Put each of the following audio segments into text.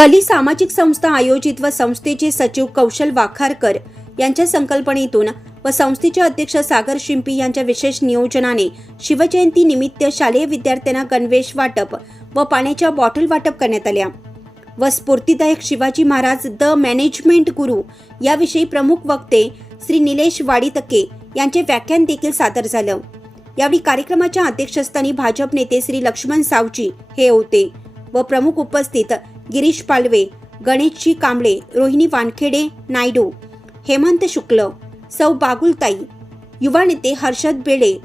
कली सामाजिक संस्था आयोजित व संस्थेचे सचिव कौशल वाखारकर यांच्या संकल्पनेतून व संस्थेचे अध्यक्ष सागर शिंपी यांच्या विशेष नियोजनाने शिवजयंती निमित्त शालेय विद्यार्थ्यांना गणवेश वाटप व पाण्याच्या बॉटल वाटप करण्यात आल्या. व स्फूर्तिदायक Shivaji Maharaj the management guru याविषयी प्रमुख वक्ते श्री निलेश वाडीतके यांचे व्याख्यान देखील सादर झालं. यावेळी कार्यक्रमाच्या अध्यक्षस्थानी भाजप नेते श्री लक्ष्मण सावजी हे होते व प्रमुख उपस्थित गिरीश पालवे गणेशजी कांबळे रोहिणी वानखेडे नायडू हेमंत शुक्ल सौ बागुलताई युवा नेते हर्षद बेळे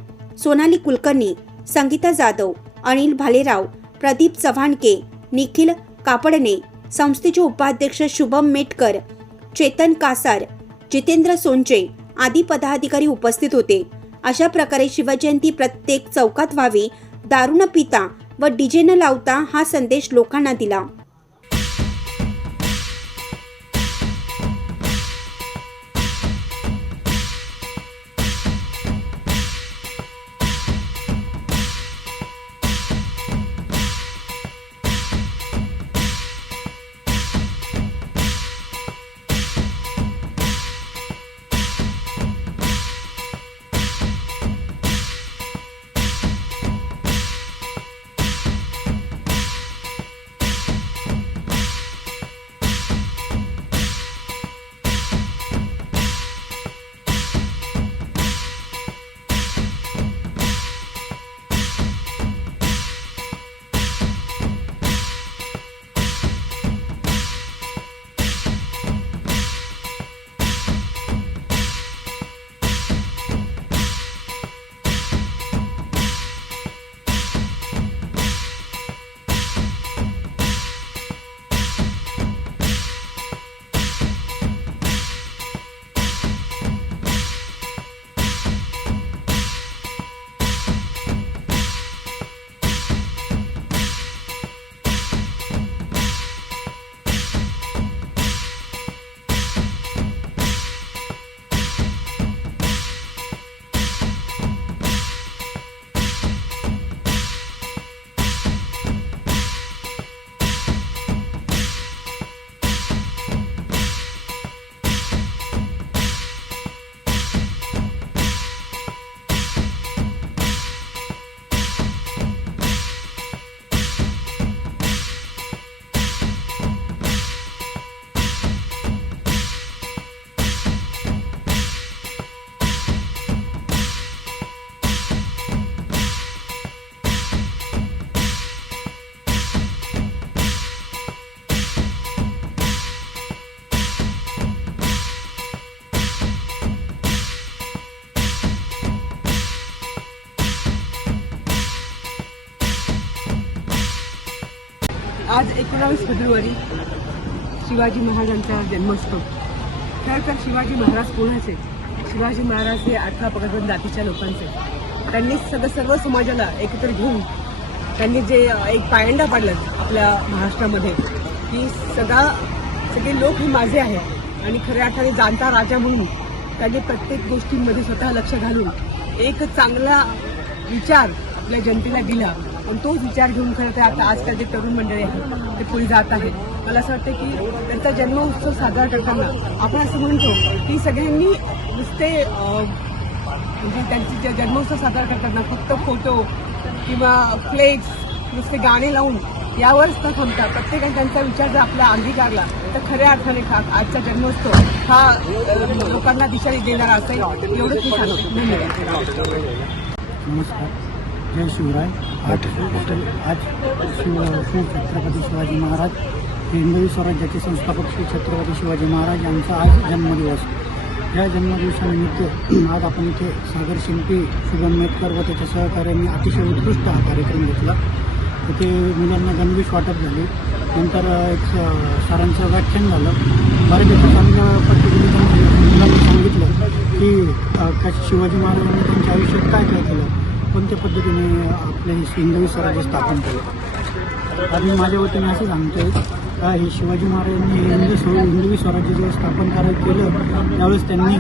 सोनाली कुलकर्णी संगीता जाधव अनिल भालेराव प्रदीप चव्हाणके निखिल कापडणे संस्थेचे उपाध्यक्ष शुभम मेटकर चेतन कासार जितेंद्र सोंचे आदी पदाधिकारी उपस्थित होते. अशा प्रकारे शिवजयंती प्रत्येक चौकात व्हावी दारू न पिता व डीजे न लावता हा संदेश लोकांना दिला. आज एकोणावीस फेब्रुवारी शिवाजी महाराजांचा जन्मोत्सव. खरं तर शिवाजी महाराज कोणाचे? शिवाजी महाराज हे अठरा पगडबंद जातीच्या लोकांचे. त्यांनी सगळं सर्व समाजाला एकत्र घेऊन त्यांनी जे एक पायंडा पाडलं आपल्या महाराष्ट्रामध्ये की सगळा सगळे लोक हे माझे आहे. आणि खऱ्या अर्थाने जाणता राजा म्हणून त्यांनी प्रत्येक गोष्टींमध्ये स्वतः लक्ष घालून एक चांगला विचार आपल्या जनतेला दिला. आणि तोच विचार घेऊन खरं तर आता आजकाल जे तरुण मंडळी आहेत ते पुढे जात आहेत. मला असं वाटतं की त्यांचा जन्मोत्सव साजरा करताना आपण असं म्हणतो की सगळ्यांनी नुसते म्हणजे त्यांची जे जन्मोत्सव साजरा करताना फक्त फोटो किंवा फ्लेक्स नुसते गाणे लावून यावरच न थांबता प्रत्येकाने त्यांचा विचार जर आपला अंगीकारला तर खऱ्या अर्थाने खा आजचा जन्मोत्सव हा लोकांना दिशा देणारा असेल. एवढंच मी सांगतो. धन्यवाद. नमस्कार. जय शिवराय. आज आज शिव श्री छत्रपती शिवाजी महाराज हिंदवी स्वराज्याचे संस्थापक श्री छत्रपती शिवाजी महाराज यांचा आज जन्मदिवस. या जन्मदिवसानिमित्त आज आपण इथे सागर शिंपी शुभम मेटकर व त्याच्या सहकार्यांनी अतिशय उत्कृष्ट हा कार्यक्रम घेतला. तिथे मुलांना गणवेश वाटप झाले. नंतर एक स- सरांचं व्याख्यान झालं. बऱ्यापैकी चांगल्या पद्धतीने मुलांनी सांगितलं की शिवाजी महाराजांनी त्यांच्या आयुष्यात काय काय केलं? कोणत्या पद्धतीने आपले हिंदवी स्वराज्य स्थापन केलं? आणि माझ्या वतीने असं सांगतोय का हे शिवाजी महाराजांनी हिंदू स्व हिंदवी स्वराज्य जेव्हा स्थापन करायला केलं त्यावेळेस त्यांनी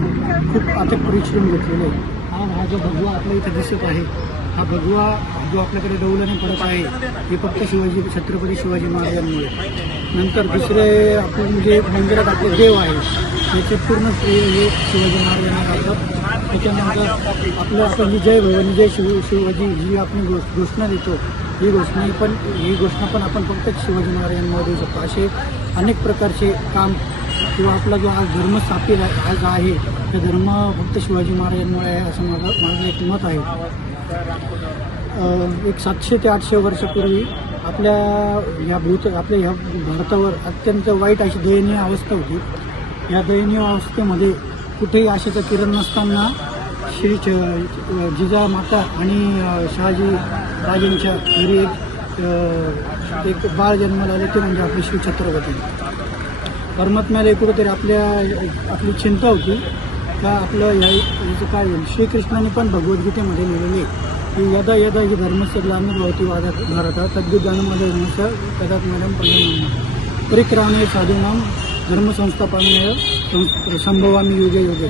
खूप अथक परिश्रम घेतलेले. आज हा जो भगवा आपल्या इथे दिसत आहे. हा भगवा जो आपल्याकडे डौलाने पडत आहे हे फक्त शिवाजी छत्रपती शिवाजी महाराजांमुळे. नंतर दुसरे आपण जे मंदिरात आपले देव आहे त्याचे पूर्ण श्रेय हे शिवाजी महाराजांना जातात त्याच्यानंतर आपलं आपण विजय जय जय शिव शिवाजी जी आपण घोष- घोषणा देतो ही घोषणा पण ही घोषणा पण आपण फक्त शिवाजी महाराजांमुळे देऊ शकतो असे अनेक प्रकारचे काम किंवा आपला जो आज धर्म स्थापित आज आहे त्या धर्म फक्त शिवाजी महाराजांमुळे आहे असं माझं माझं एक मत आहे. एक सातशे ते आठशे वर्षापूर्वी आपल्या ह्या भूत आपल्या ह्या भारतावर अत्यंत वाईट अशी दयनीय अवस्था होती. या दयनीय अवस्थेमध्ये कुठेही आशेचं किरण नसताना श्री च- जिजा माता आणि शहाजी राजेंच्या घरी एक एक बाळ जन्माला आले ते म्हणजे आपले श्री छत्रपती. परमात्म्याला कुठेतरी आपल्या आपली चिंता होती. का आपलं या याचं काय होईल? श्रीकृष्णाने पण भगवद्गीतेमध्ये लिहिलेली की यदा यदा ही धर्मस्य ग्लानिर्भवती वादात भारत तद्विज्ञानामध्ये धर्मस्य कदात मॅडम परिणाम परिक्रामे साधूनाम धर्मसंस्थापनाय संभवामी युगे युगे.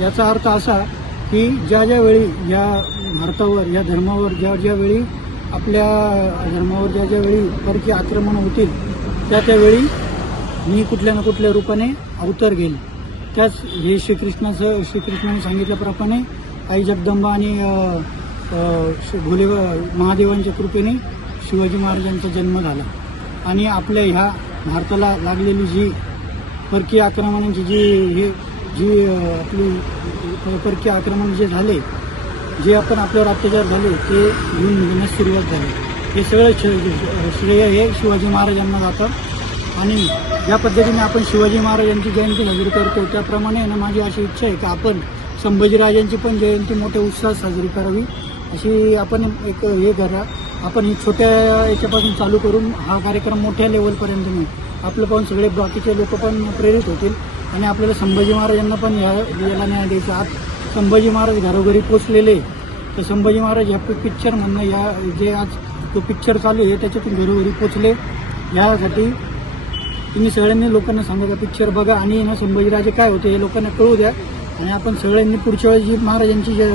याचा अर्थ असा की ज्या ज्यावेळी या भारतावर या धर्मावर ज्या ज्यावेळी आपल्या धर्मावर ज्या ज्यावेळी परकी आक्रमण होतील त्या त्यावेळी मी कुठल्या ना कुठल्या रूपाने अवतर घेईल. त्याच हे श्रीकृष्णाचं श्रीकृष्णाने सांगितल्याप्रमाणे आई जगदंबा आणि भोले महादेवांच्या कृपेने शिवाजी महाराजांचा जन्म झाला. आणि आपल्या ह्या भारताला लागलेली जी परकीय आक्रमणांची जी हे जी आपली परकीय आक्रमण जे झाले जे आपण आपल्यावर अत्याचार झाले ते घेऊन निघण्यास सुरुवात झाली. हे सगळं श्रेय हे शिवाजी महाराजांना जातं. आणि ज्या पद्धतीने आपण शिवाजी महाराजांची जयंती साजरी करतो त्याप्रमाणे ना माझी अशी इच्छा आहे की आपण संभाजीराजांची पण जयंती मोठ्या उत्साहात साजरी करावी. अशी आपण एक हे करा. आपण ही छोट्या याच्यापासून चालू करून हा कार्यक्रम मोठ्या लेवलपर्यंत नाही. आपलं पाहून सगळे बाकीचे लोक पण प्रेरित होतील. आणि आपल्याला संभाजी महाराजांना पण या याला न्याय द्यायचा. आज संभाजी महाराज घरोघरी पोचलेले. तर संभाजी महाराज ह्या पिक्चर म्हणणं या जे आज तो पिक्चर चालू आहे त्याच्यातून घरोघरी पोचले. यासाठी तुम्ही सगळ्यांनी लोकांना सांगा का पिक्चर बघा. आणि ना संभाजीराजे काय होते हे लोकांना कळू द्या. आणि आपण सगळ्यांनी पुढच्या वेळेस जी महाराजांची जे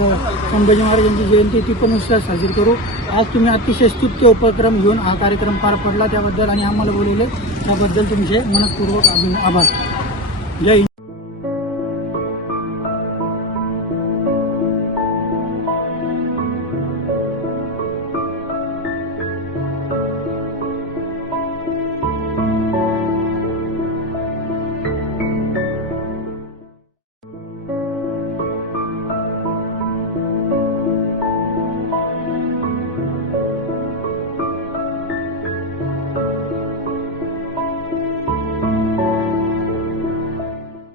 संभाजी महाराजांची जयंती ती पण उत्साह साजरी करू. आज तुम्ही अतिशय स्तुत्य उपक्रम घेऊन हा कार्यक्रम पार पडला त्याबद्दल आणि आम्हाला बोलवले. त्याबद्दल तुमचे मनपूर्वक अभिन- आभार. जय हिंद